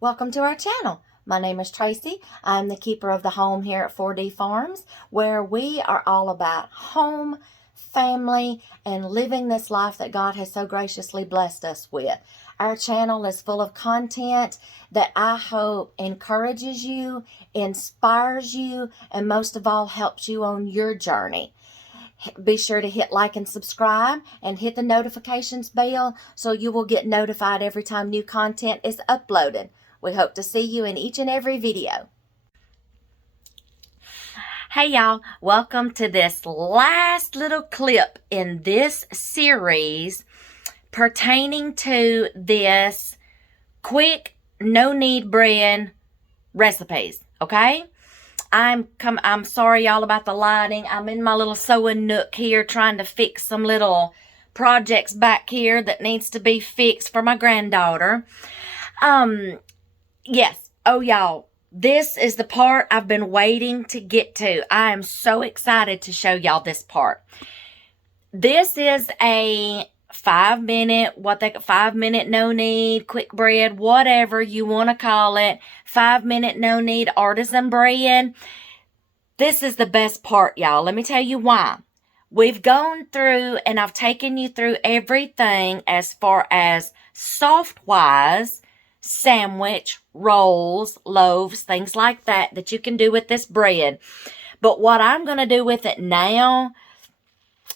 Welcome to our channel. My name is Tracy. I'm the keeper of the home here at 4D Farms, where we are all about home, family, and living this life that God has so graciously blessed us with. Our channel is full of content that I hope encourages you, inspires you, and most of all helps you on your journey. Be sure to hit like and subscribe and hit the notifications bell so you will get notified every time new content is uploaded. We hope to see you in each and every video. Hey y'all, welcome to this last little clip in this series pertaining to this quick, no-knead bread recipes, okay? I'm sorry y'all about the lighting. I'm in my little sewing nook here trying to fix some little projects back here that needs to be fixed for my granddaughter. Yes. Oh, y'all, this is the part I've been waiting to get to. I am so excited to show y'all this part. This is a 5-minute, 5-minute no-knead, quick bread, whatever you want to call it. 5-minute no-knead artisan bread. This is the best part, y'all. Let me tell you why. We've gone through and I've taken you through everything as far as soft-wise, sandwich, rolls, loaves, things like that you can do with this bread. But what I'm going to do with it now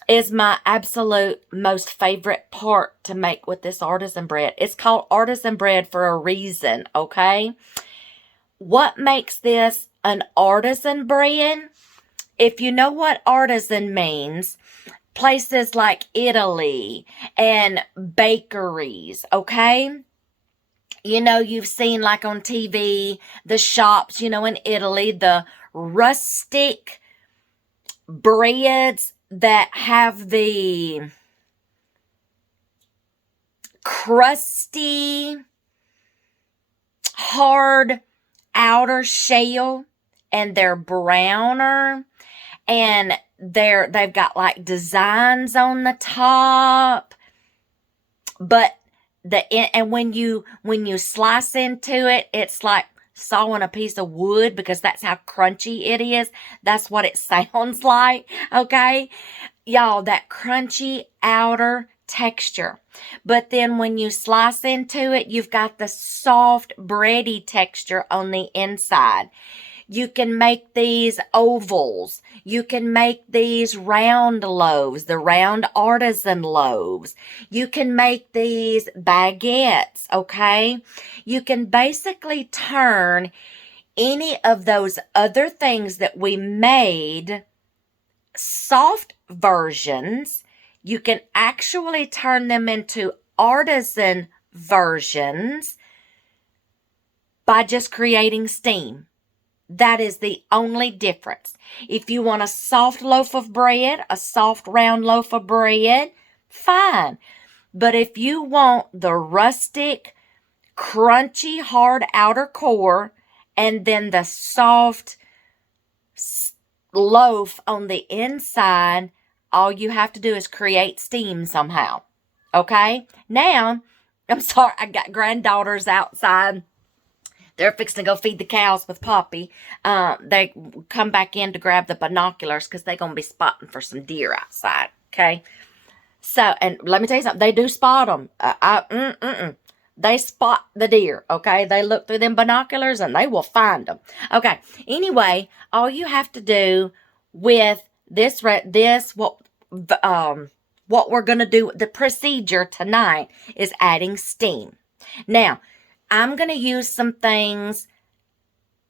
is my absolute most favorite part to make with this artisan bread. It's called artisan bread for a reason, okay? What makes this an artisan bread? If you know what artisan means, places like Italy and bakeries, okay? You know, you've seen like on TV, the shops, in Italy, the rustic breads that have the crusty, hard outer shell, and they're browner, and they've got like designs on the top, but when you slice into it, it's like sawing a piece of wood because that's how crunchy it is. That's what it sounds like, okay? Y'all, that crunchy outer texture. But then when you slice into it, you've got the soft, bready texture on the inside. You can make these ovals. You can make these round loaves, the round artisan loaves. You can make these baguettes, okay? You can basically turn any of those other things that we made soft versions. You can actually turn them into artisan versions by just creating steam. That is the only difference. If you want a soft loaf of bread, a soft round loaf of bread, fine. But if you want the rustic, crunchy, hard outer core, and then the soft loaf on the inside, all you have to do is create steam somehow. Okay? Now, I'm sorry, I got granddaughters outside. They're fixing to go feed the cows with Poppy. They come back in to grab the binoculars because they're going to be spotting for some deer outside, okay? So, and let me tell you something. They do spot them. They spot the deer, okay? They look through them binoculars and they will find them. Okay, anyway, all you have to do with what we're going to do, the procedure tonight is adding steam. Now, I'm going to use some things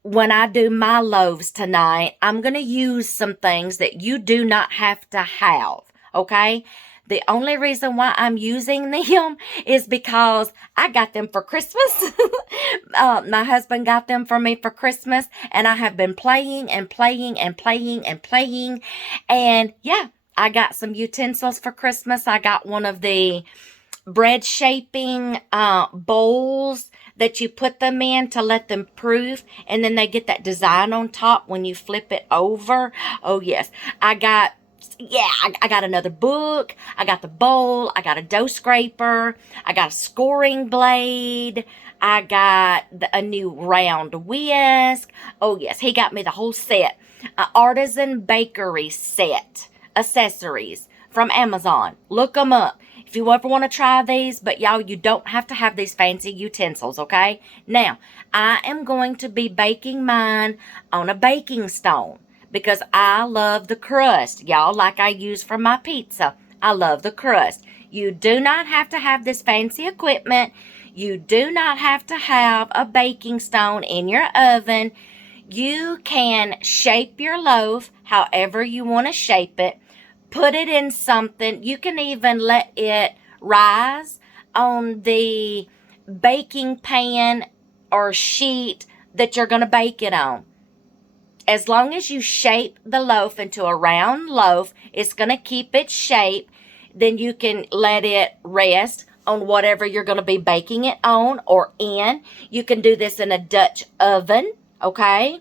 when I do my loaves tonight. I'm going to use some things that you do not have to have, okay? The only reason why I'm using them is because I got them for Christmas. My husband got them for me for Christmas, and I have been playing and playing and playing and playing. And yeah, I got some utensils for Christmas. I got one of the bread shaping bowls that you put them in to let them proof, and then they get that design on top when you flip it over. Oh yes, I got Yeah, I got another book. I got the bowl. I got a dough scraper. I got a scoring blade. I got a new round whisk. Oh, yes, he got me the whole set. Artisan bakery set accessories from Amazon. Look them up if you ever want to try these. But y'all, you don't have to have these fancy utensils, okay? Now, I am going to be baking mine on a baking stone, because I love the crust, y'all, like I use for my pizza. I love the crust. You do not have to have this fancy equipment. You do not have to have a baking stone in your oven. You can shape your loaf however you want to shape it. Put it in something. You can even let it rise on the baking pan or sheet that you're going to bake it on. As long as you shape the loaf into a round loaf, it's going to keep its shape. Then you can let it rest on whatever you're going to be baking it on or in. You can do this in a Dutch oven, okay?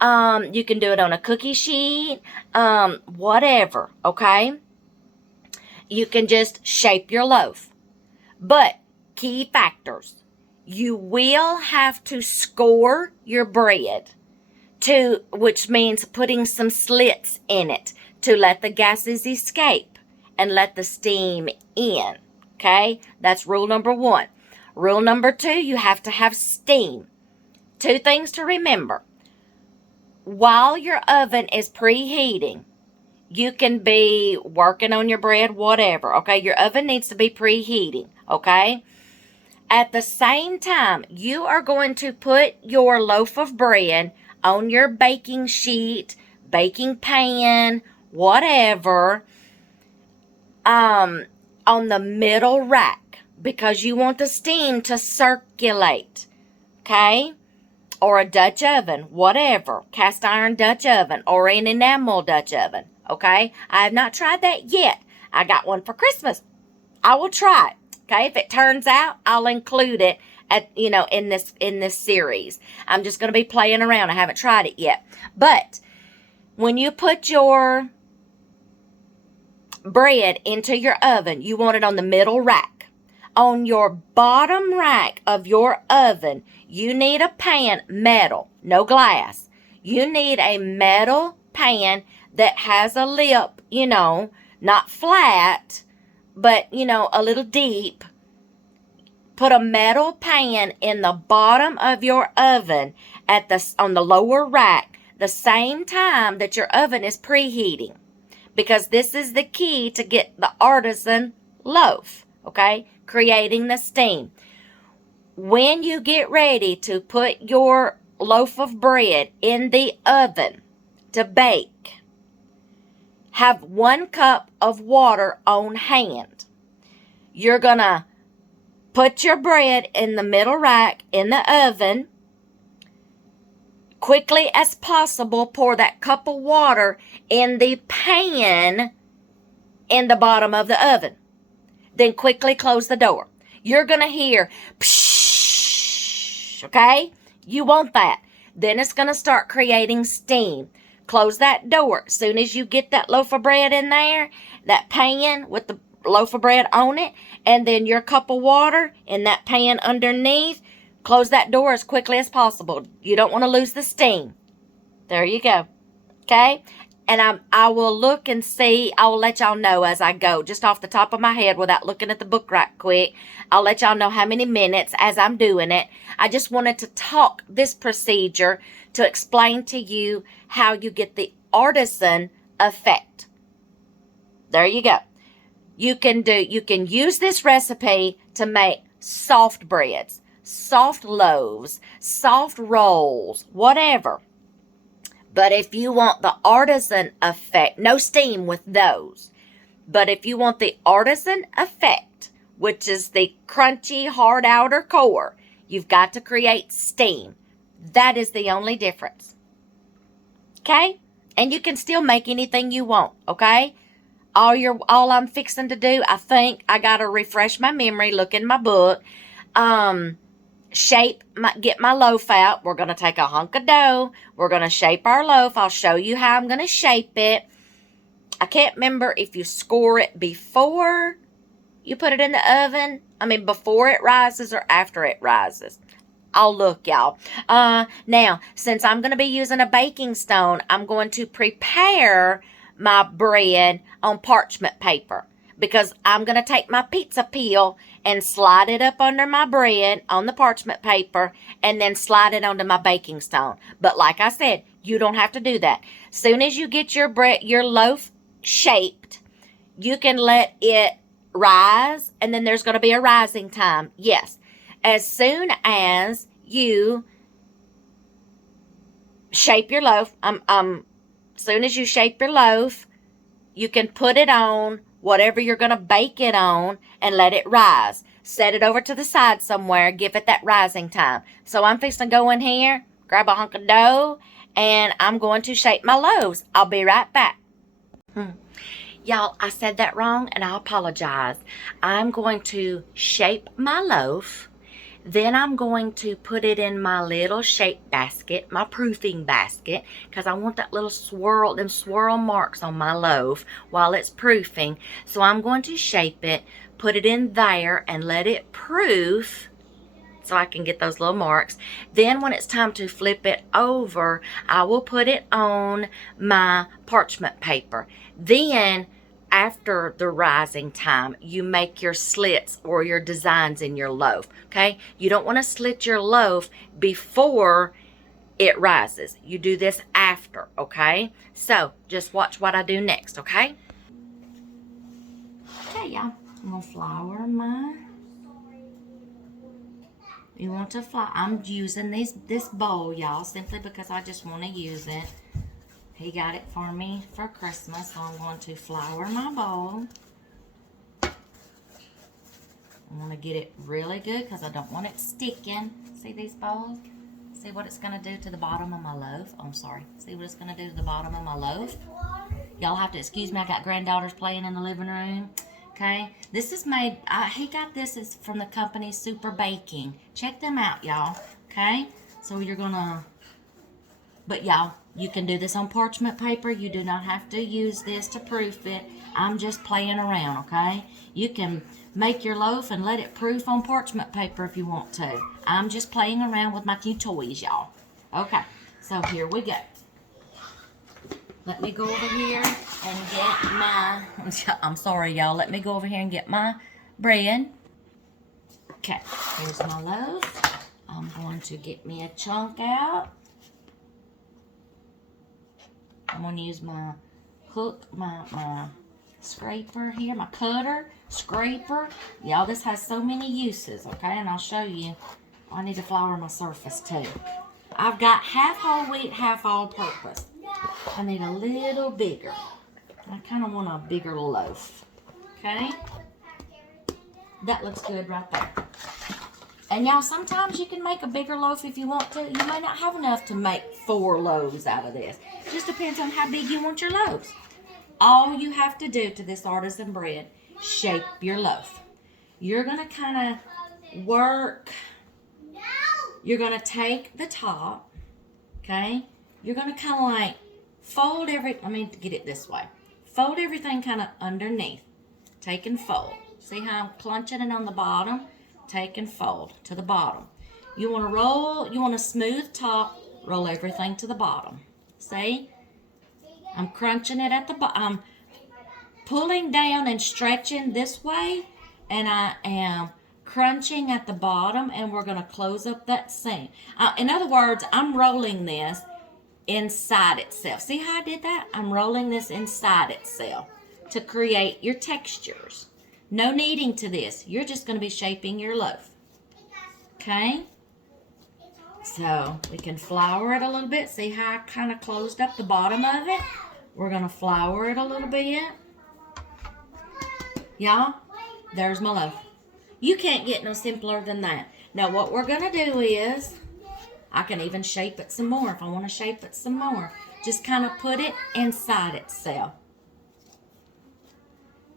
You can do it on a cookie sheet, whatever, okay? You can just shape your loaf. But key factors. You will have to score your bread, which means putting some slits in it to let the gases escape and let the steam in. Okay, that's rule number 1. Rule number 2, you have to have steam. 2 things to remember. While your oven is preheating, you can be working on your bread, whatever. Okay, your oven needs to be preheating. Okay, at the same time, you are going to put your loaf of bread on your baking sheet, baking pan, whatever, on the middle rack, because you want the steam to circulate, okay? Or a Dutch oven, whatever, cast iron Dutch oven, or an enamel Dutch oven, okay? I have not tried that yet. I got one for Christmas. I will try it, okay? If it turns out, I'll include it in this series. I'm just going to be playing around. I haven't tried it yet. But when you put your bread into your oven, you want it on the middle rack. On your bottom rack of your oven, you need a pan, metal, no glass. You need a metal pan that has a lip, not flat, but, a little deep. Put a metal pan in the bottom of your oven on the lower rack, the same time that your oven is preheating, because this is the key to get the artisan loaf, okay? Creating the steam. When you get ready to put your loaf of bread in the oven to bake, have 1 cup of water on hand. You're going to put your bread in the middle rack in the oven. Quickly as possible, pour that cup of water in the pan in the bottom of the oven. Then quickly close the door. You're going to hear, psh, okay? You want that. Then it's going to start creating steam. Close that door. As soon as you get that loaf of bread in there, that pan with the loaf of bread on it, and then your cup of water in that pan underneath, close that door as quickly as possible. You don't want to lose the steam. There you go. Okay? And I will look and see. I will let y'all know as I go, just off the top of my head without looking at the book right quick. I'll let y'all know how many minutes as I'm doing it. I just wanted to talk this procedure to explain to you how you get the artisan effect. There you go. You can use this recipe to make soft breads, soft loaves, soft rolls, whatever. But if you want the artisan effect, no steam with those. But if you want the artisan effect, which is the crunchy, hard outer core, you've got to create steam. That is the only difference. Okay? And you can still make anything you want, okay? All I'm fixing to do, I think I got to refresh my memory, look in my book, get my loaf out. We're going to take a hunk of dough. We're going to shape our loaf. I'll show you how I'm going to shape it. I can't remember if you score it before you put it in the oven. I mean, before it rises or after it rises. I'll look, y'all. Now, since I'm going to be using a baking stone, I'm going to prepare my bread on parchment paper because I'm going to take my pizza peel and slide it up under my bread on the parchment paper and then slide it onto my baking stone. But like I said, you don't have to do that. Soon as you get your loaf shaped, you can let it rise, and then there's going to be a rising time. Yes. As soon as you shape your loaf, soon as you shape your loaf, you can put it on whatever you're going to bake it on and let it rise. Set it over to the side somewhere. Give it that rising time. So I'm fixing to go in here, grab a hunk of dough, and I'm going to shape my loaves. I'll be right back. Y'all, I said that wrong, and I apologize. I'm going to shape my loaf. Then I'm going to put it in my little shape basket, my proofing basket, because I want that little swirl, them swirl marks on my loaf while it's proofing. So I'm going to shape it, put it in there, and let it proof so I can get those little marks. Then when it's time to flip it over, I will put it on my parchment paper. Then after the rising time, you make your slits or your designs in your loaf, okay? You don't want to slit your loaf before it rises. You do this after, okay? So just watch what I do next, okay? Okay, y'all. I'm going to flour my... You want to flour. I'm using this bowl, y'all, simply because I just want to use it. He got it for me for Christmas, so I'm going to flour my bowl. I want to get it really good because I don't want it sticking. See these balls? See what it's going to do to the bottom of my loaf? Oh, I'm sorry. See what it's going to do to the bottom of my loaf? Y'all have to excuse me. I got granddaughters playing in the living room. Okay, this is made, he got this is from the company Super Baking. Check them out, y'all. Okay, so you're gonna, but y'all, you can do this on parchment paper. You do not have to use this to proof it. I'm just playing around, okay? You can make your loaf and let it proof on parchment paper if you want to. I'm just playing around with my new toys, y'all. Okay, so here we go. Let me go over here and get my, I'm sorry, y'all. Let me go over here and get my bread. Okay, here's my loaf. I'm going to get me a chunk out. I'm going to use my hook, my scraper here, my cutter, scraper. Y'all, this has so many uses, okay? And I'll show you. I need to flour my surface too. I've got half whole wheat, half all-purpose. I need a little bigger. I kind of want a bigger loaf. Okay? That looks good right there. And y'all, sometimes you can make a bigger loaf if you want to. You may not have enough to make 4 loaves out of this. It just depends on how big you want your loaves. All you have to do to this artisan bread, shape your loaf. You're going to kind of work. You're going to take the top. Okay? You're going to kind of like fold let me get it this way. Fold everything kind of underneath. Take and fold. See how I'm clunching it on the bottom? Take and fold to the bottom. You want to roll, you want a smooth top, roll everything to the bottom. See? I'm crunching it at the bottom. I'm pulling down and stretching this way, and I am crunching at the bottom, and we're going to close up that seam. In other words, I'm rolling this inside itself. See how I did that? I'm rolling this inside itself to create your textures. No kneading to this. You're just going to be shaping your loaf. Okay? So we can flour it a little bit. See how I kind of closed up the bottom of it? We're going to flour it a little bit. Y'all, there's my loaf. You can't get no simpler than that. Now what we're going to do is, I can even shape it some more if I want to shape it some more. Just kind of put it inside itself.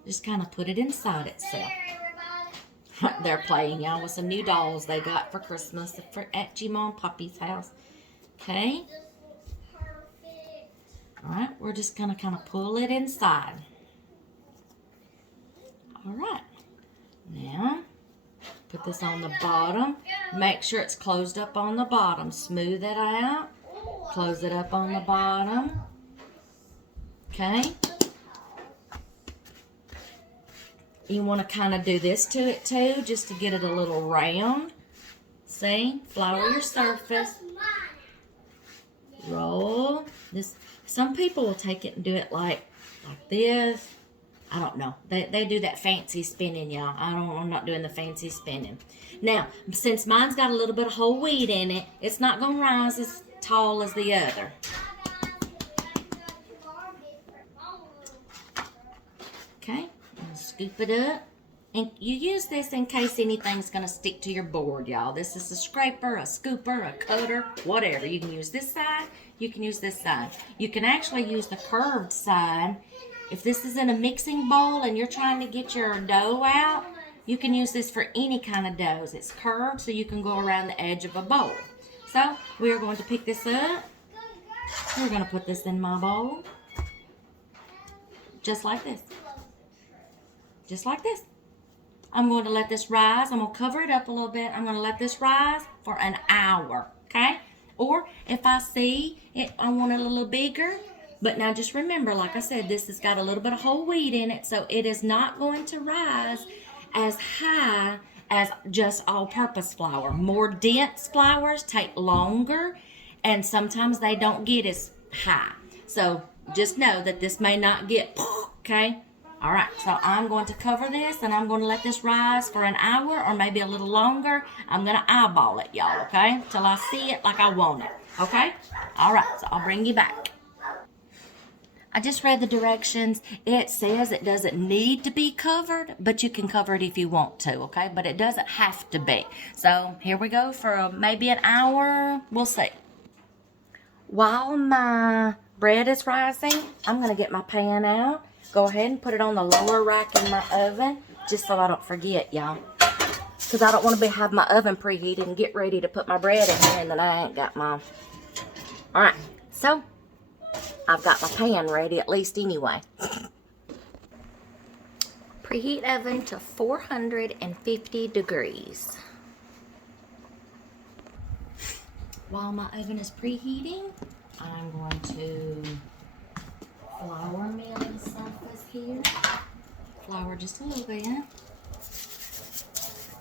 Just kind of put it inside itself. They're playing, y'all, with some new dolls they got for Christmas at G-Mom Puppy's house. Okay? All right, we're just gonna kind of pull it inside. All right, now put this on the bottom. Make sure it's closed up on the bottom. Smooth it out. Close it up on the bottom. Okay. You want to kind of do this to it too, just to get it a little round. See? Flour your surface. Roll. This. Some people will take it and do it like this. I don't know. They do that fancy spinning, y'all. I'm not doing the fancy spinning. Now, since mine's got a little bit of whole wheat in it, it's not going to rise as tall as the other. Okay. Scoop it up. And you use this in case anything's going to stick to your board, y'all. This is a scraper, a scooper, a cutter, whatever. You can use this side. You can use this side. You can actually use the curved side. If this is in a mixing bowl and you're trying to get your dough out, you can use this for any kind of doughs. It's curved, so you can go around the edge of a bowl. So, we're going to pick this up. We're going to put this in my bowl. Just like this. Just like this. I'm going to let this rise. I'm going to cover it up a little bit. I'm going to let this rise for an hour, okay? Or if I see it, I want it a little bigger. But now just remember, like I said, this has got a little bit of whole wheat in it, so it is not going to rise as high as just all-purpose flour. More dense flours take longer, and sometimes they don't get as high. So just know that this may not get, okay? All right, so I'm going to cover this, and I'm going to let this rise for an hour or maybe a little longer. I'm going to eyeball it, y'all, okay? Till I see it like I want it, okay? All right, so I'll bring you back. I just read the directions. It says it doesn't need to be covered, but you can cover it if you want to, okay? But it doesn't have to be. So here we go for maybe an hour. We'll see. While my bread is rising, I'm going to get my pan out. Go ahead and put it on the lower rack in my oven, just so I don't forget, y'all. Because I don't want to have my oven preheated and get ready to put my bread in here, and then I ain't got my... Alright, so I've got my pan ready, at least anyway. Preheat oven to 450 degrees. While my oven is preheating, I'm going to flour mill the surface here. Flour just a little bit.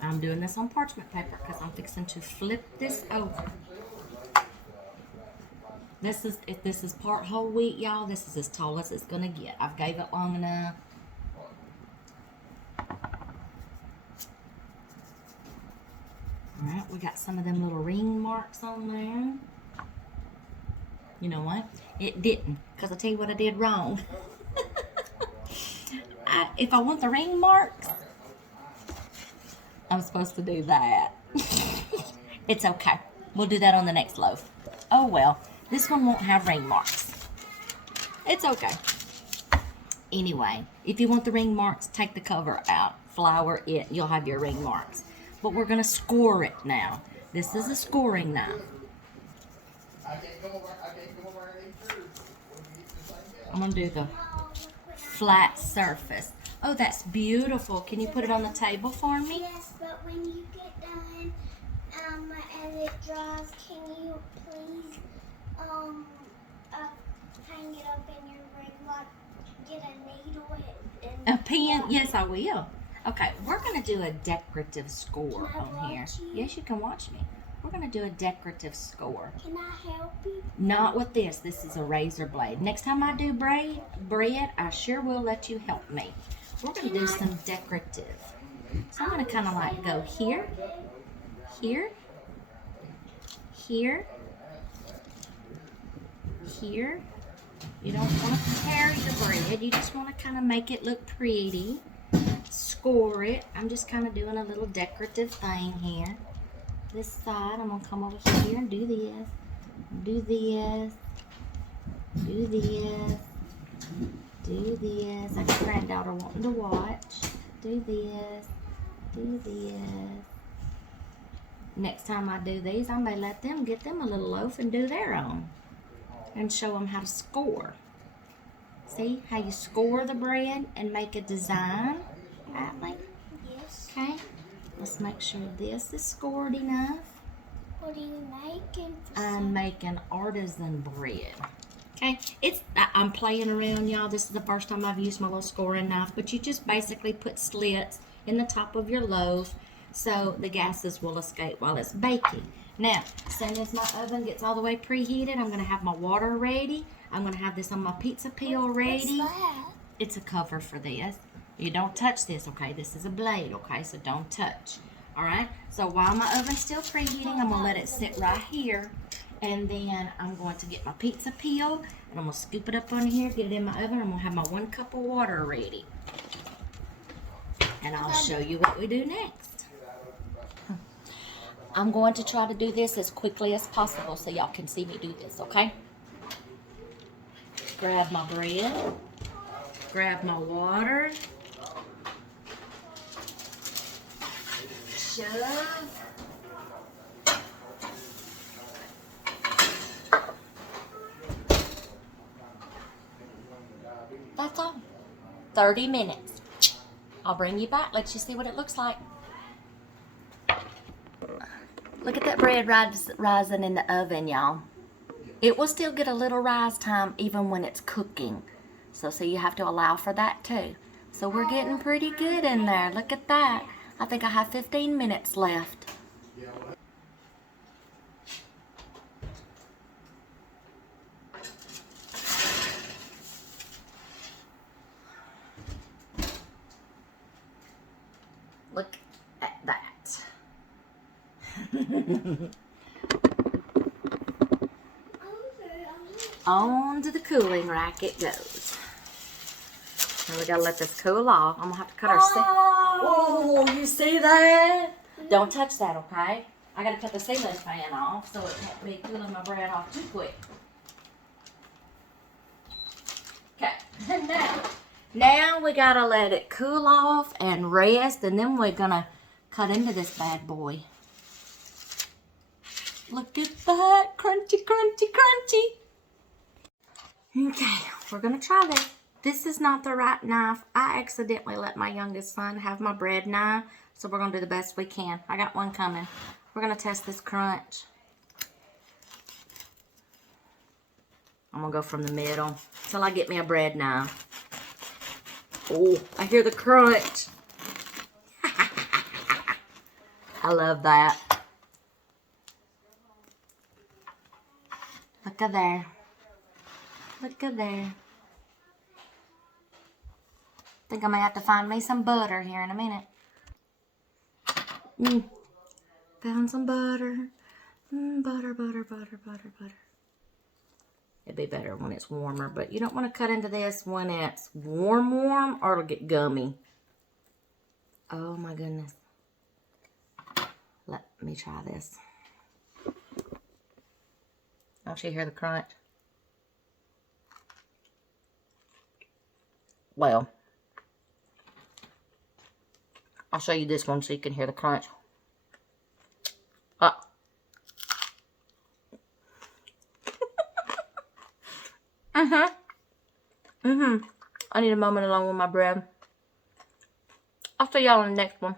I'm doing this on parchment paper because I'm fixing to flip this over. If this is part whole wheat, y'all, this is as tall as it's gonna get. I've gave it long enough. Alright, we got some of them little ring marks on there. You know what? It didn't, because I'll tell you what I did wrong. If I want the ring marks, I'm supposed to do that. It's okay. We'll do that on the next loaf. Oh well, this one won't have ring marks. It's okay. Anyway, if you want the ring marks, take the cover out. Flour it. You'll have your ring marks. But we're going to score it now. This is a scoring knife. I'm going to do the flat surface. Oh, that's beautiful. Can you put it on the table for me? Yes, but when you get done and it dries, can you please hang it up in your ring, like get a needle and a pen? Yes, I will. Okay, we're going to do a decorative score on here. Yes, you can watch me. We're going to do a decorative score. Can I help you? Not with this. This is a razor blade. Next time I do bread, I sure will let you help me. We're going to do some decorative. So I'm going to kind of like go here, here, here, here. You don't want to carry the bread. You just want to kind of make it look pretty. Score it. I'm just kind of doing a little decorative thing here. This side, I'm going to come over here and do this. Do this. Do this. Do this. I got a granddaughter wanting to watch. Do this. Do this. Next time I do these, I may let them get them a little loaf and do their own. And show them how to score. See how you score the bread and make a design? Atlee? Yes. Okay. Let's make sure this is scored enough. What are you making for I'm making artisan bread. Okay, I'm playing around, y'all. This is the first time I've used my little scoring knife, but you just basically put slits in the top of your loaf so the gases will escape while it's baking. Now, as soon as my oven gets all the way preheated, I'm gonna have my water ready. I'm gonna have this on my pizza peel ready. What's that? It's a cover for this. You don't touch this, okay? This is a blade, okay? So don't touch. All right? So while my oven's still preheating, I'm gonna let it sit right here. And then I'm going to get my pizza peel and I'm gonna scoop it up on here, get it in my oven. I'm gonna have my 1 cup of water ready. And I'll show you what we do next. I'm going to try to do this as quickly as possible so y'all can see me do this, okay? Grab my bread, grab my water, shove. That's all. 30 minutes. I'll bring you back, let you see what it looks like. Look at that bread rising in the oven, y'all. It will still get a little rise time even when it's cooking. So you have to allow for that too. So we're getting pretty good in there. Look at that. I think I have 15 minutes left. Look at that. On to the cooling rack it goes. Now we gotta let this cool off. I'm gonna have to cut our Oh, you see that? Don't touch that, okay? I gotta cut the ceiling fan off so it can't be cooling my bread off too quick. Okay, now we gotta let it cool off and rest, and then we're gonna cut into this bad boy. Look at that, crunchy, crunchy, crunchy. Okay, we're gonna try this. This is not the right knife. I accidentally let my youngest son have my bread knife, so we're gonna do the best we can. I got one coming. We're gonna test this crunch. I'm gonna go from the middle till I get me a bread knife. Oh, I hear the crunch. I love that. Look at there. Look at there. I think I may have to find me some butter here in a minute. Found some butter. Butter, butter, butter, butter, butter. It'd be better when it's warmer, but you don't want to cut into this when it's warm, or it'll get gummy. Oh my goodness. Let me try this. Don't you hear the crunch? Well, I'll show you this one so you can hear the crunch. I need a moment alone with my bread. I'll see y'all in the next one.